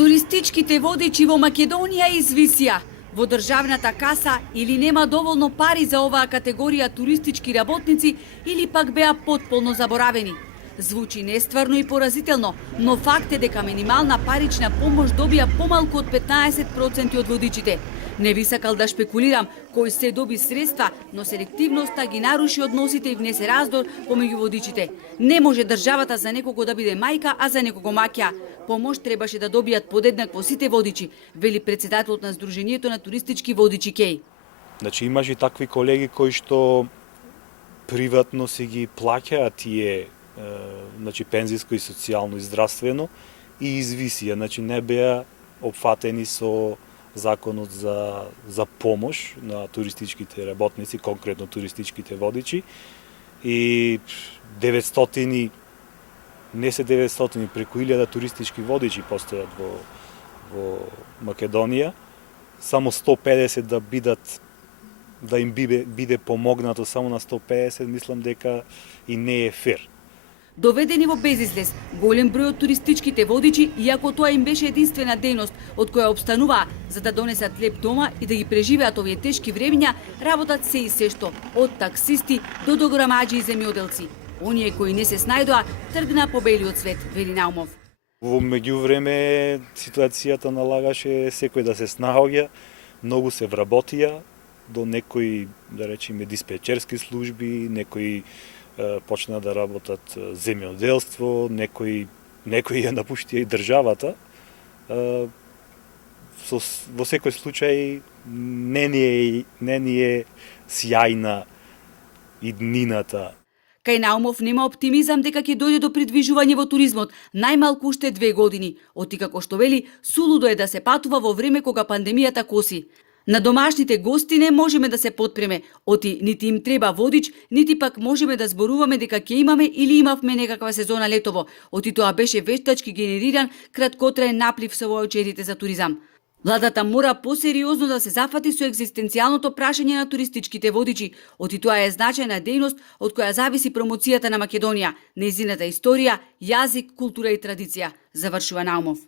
Туристичките водичи во Македонија извисија. Во државната каса или нема доволно пари за оваа категорија туристички работници или пак беа потполно заборавени. Звучи нестварно и поразително, но факт е дека минимална парична помош добија помалку од 15% од водичите. Не би сакал да шпекулирам кој се доби средства, но селективноста ги наруши односите и внесе раздор помеѓу водичите. Не може државата за некого да биде мајка, а за некого маќа. Помош требаше да добијат подеднакво сите водичи, вели претседателот на Сдруженијето на туристички водичи КЕј. Значи имаш и такви колеги кои што приватно си ги плаќаат тие значи пензиско и социјално и здравствено и извисија, значи не беа опфатени со законот за помош на туристичките работници, конкретно туристичките водичи и 900 не се 900, преку 1000 туристички водичи постојат во Македонија. Само 150 да им биде помогнато само на 150, мислам дека и не е фер. Доведени во безизлез, голем број од туристичките водичи, иако тоа им беше единствена дејност од која обстануваа за да донесат леп дома и да ги преживеат овие тешки времиња, работат се и сешто, од таксисти до дограмаџи и земјоделци. Оние кои не се снајдоа, тргнаа по белиот свет, вели Наумов. Во меѓувреме ситуацијата налагаше секој да се снаоѓа, многу се вработија, до некои, да речеме, диспечерски служби, некои почна да работат земјоделство, некои ја напуштија и државата. Во секој случај не ни е сјајна иднината. Кај Наумов нема оптимизам дека ќе дојде до придвижување во туризмот најмалку уште 2 години, оти како што вели, сулудо е да се патува во време кога пандемијата коси. На домашните гости не можеме да се потпреме, оти нити им треба водич, нити пак можеме да зборуваме дека ќе имаме или имавме некаква сезона летово, оти тоа беше вештачки генериран краткотраен наплив со воочерите за туризам. Владата мора посериозно да се зафати со екзистенцијалното прашање на туристичките водичи, оти тоа е значајна дејност од која зависи промоцијата на Македонија, нејзината историја, јазик, култура и традиција, завршува Наумов.